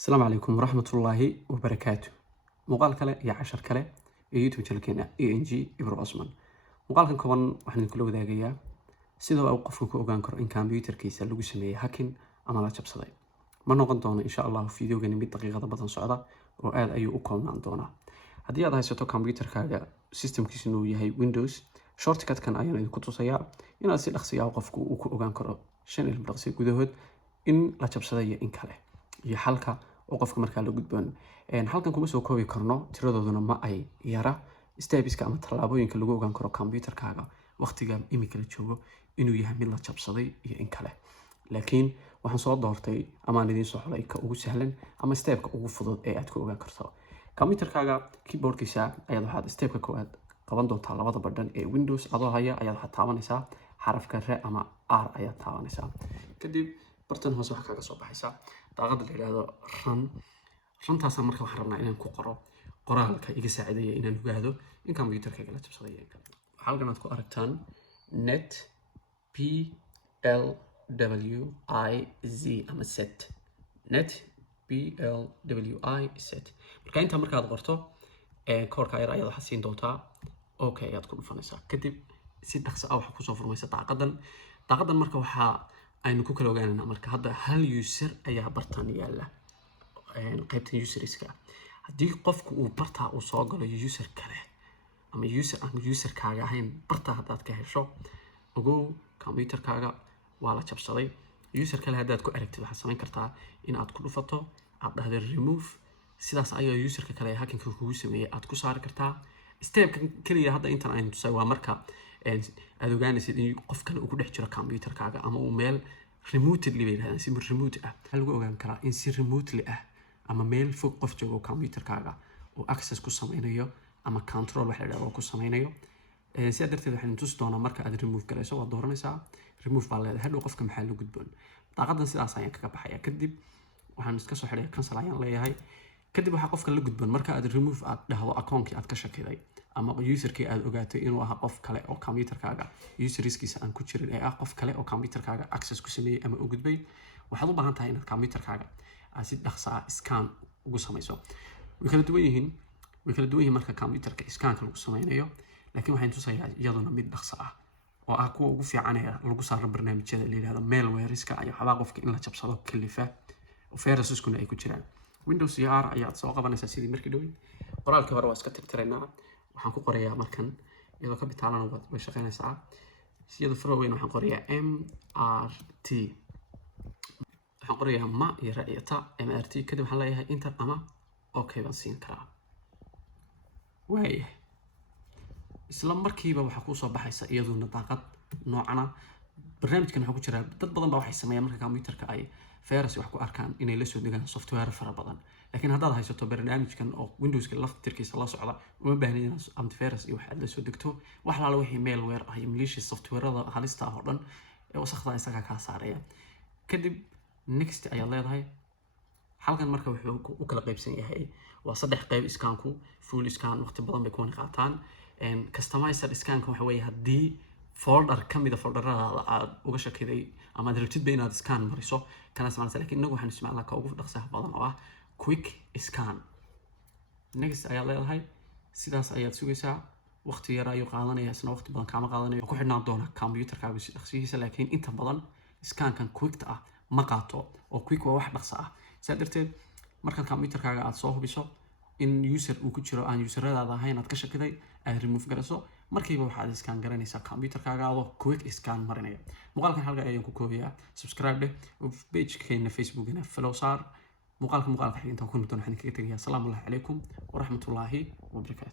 السلام عليكم ورحمة الله وبركاته. مقال كله يا عشر كله يوتيوب channel ENG إبرو أسمان. مقال كان كمان وحنا كله وذا جيا سيدا أوقفكم كأوجان كر إن كمبيوتر كيس اللي جسمه هاكين أما لا تبصدي. ما نقدرنا إن شاء الله في فيديو جانبي دقيقة بطن صعدة وقال أي أقوم عندنا. هدي هذا هيسوي كمبيوتر كاجا سيستم كيس إنه يهي ويندوز شورت كات كان أيضا كتو سيا إن أصير أخسي أوقفكم وكأوجان كر شن اللي برقصي جدهد إن لا تبصدي إن كله يحلك وقفka markaa la gudboon halkan kuma soo koobi karno tiradooduna ma ay yara steps-ka ama talaabooyinka lagu ogaan karo computer-kaaga waqtiga imika la joogo inuu yahay mid la jabsaday iyo in kale laakiin waxaan soo doortay ama aan idin soo xulay ka ugu sahlan ama step-ka ugu fudud ee aad ku ogaan karto computer-kaaga keyboard-kiisa ayaad waxaad step-ka koowaad qaban doontaa labada badhan ee Windows adoo haya ayaad waxaad taabanaysaa xarafka R ama R ayaad taabanaysaa kadib bartan hoose waxa kaga soo baxaysa daaqada la yiraahdo runtaas marka waxaan rabnaa inaan ku qoro qoraalka iga saacideeya inaan ogaado in computer-kayga la jabsaday in kale halkan aad ku aragtaan net PLWIZ ama set net PLWIZ marka inta markaad qorto koorka ayar ayaad waxa siin doontaa okay ayaad ku dhufanaysaa kadib si dhaqso ah waxa ku soo furmaysa daaqadan marka waxa aynu ku kala ogaanayna marka hadda hal user ayaa bartan yaala qaybta user-iska haddii qofku uu bartaa uu soo galo user kale ama user kaaga ahayn barta haddaad ka hesho ogow computer-kaaga waa la jabsaday user kale haddaad ku aragtid waxaad samayn kartaa in aad ku dhufato aad dhahdo remove sidaas ayaa userka kale hacking kugu sameeyay aad ku saari kartaa step-kan kaliya hadda intan aynu tusay waa marka aad ogaanaysid in qof kale uu ku dhex jiro computer-kaaga ama uu meel remotely bay yiraahdaan si remote ah waxa lagu ogaan karaa in si remotely ah ama meel fog qof joogo computer-kaaga uu access ku sameynayo ama control waxa la yiraahdo ku sameynayo si aad darteed waxaan tusi doonaa marka aad remove garayso waad dooranaysaa remove baa leedahay hadhow qofka maxaa la gudboon daaqadan sidaas ayaan kaga baxaya kadib waxaan iska soo xidhay cancel ayaan leeyahay kadib waxa qofka la gudboon marka aad remove aad dhahdo account-kii aad ka shakiday ama user-kii aad ogaatay inuu ahaa qof kale oo computer-kaaga user-iskiisa aan ku jirin ee ah qof kale oo computer-kaaga access ku sameeyay ama u gudbay waxaad u baahan tahay inaad computer-kaaga aad si dhaqso ah scan ugu samayso way kala duwan yihiin marka computer-ka scan-ka lagu sameynayo laakiin waxaan tusayaa iyaduna mid dhaqso ah oo ah kuwa ugu fiican ee lagu saaro barnaamijyada la yiraahdo malware-iska iyo waxaa qofka in la jabsado kalifa oo viruses-kuna ay ku jiraan Windows iyo R ayaad soo qabanaysaa sidii markii dhaweyd qoraalkii hore waa iska tirtiraynaa waxaan ku qorayaa markan iyadoo ka bitaalana way shaqeynaysaa sida faraweyn waxaan qorayaa MRT waxaan qorayaa ma iyo raaciyata MRT kadib waxaan leeyahay enter ama okay baan siin karaa way isla markiiba waxa ku soo baxaysa iyaduna daaqad noocana barnaamijkan waxa ku jira dad badan baa waxay sameeyaan marka computer-ka ay virus wax ku arkaan inay la soo degaan software fara badan laakiin haddaad haysato barnaamijkan oo Windows-ka laftirkiisa la socda uma baahnid inaad antivirus iyo waxaad la soo degto wax la wixii malware ah iyo malicious software-ada halista ah oo dhan ee wasakhda isaga ka saaraya kadib next ayaad leedahay halkan marka wuxuu u kala qaybsan yahay waa saddex qayb scan-ku full scan waqti badan bay ku qaataan customized scan-ka waxa weeye haddii folder kamida folderada aad uga shakiday ama aad rabtid inaad scan mariso kana isticmaalsa laakiin inagu waxaan isticmaalnaa ka ugu dhaqsaha badan oo ah quick scan next ayaa leedahay sidaas ayaad sugaysaa waqti yar ayuu qaadanaya isna waqti badan kaama qaadanayo ku xidhnaan doona computer-kaaga si dhaqsihiisa laakiin inta badan scan-kan quick ah ma qaato oo quick waa wax dhaqso ah sidaa darteed marka computer-kaaga aad soo hubiso in user uu ku jiro aan user-radaada ahayn aad ka shakiday aad remove garayso markiiba waxaad scan garanaysaa computer-kaaga adoo quick scan marinaya muuqaalkan halka ayaan ku koobiyaa subscribe page-keena Facebook-na follow saar muuqaalka xigta intaan ku nidon waxaan kaga tegayaa asalaamu calaykum waraxmatullaahi wabarakaatu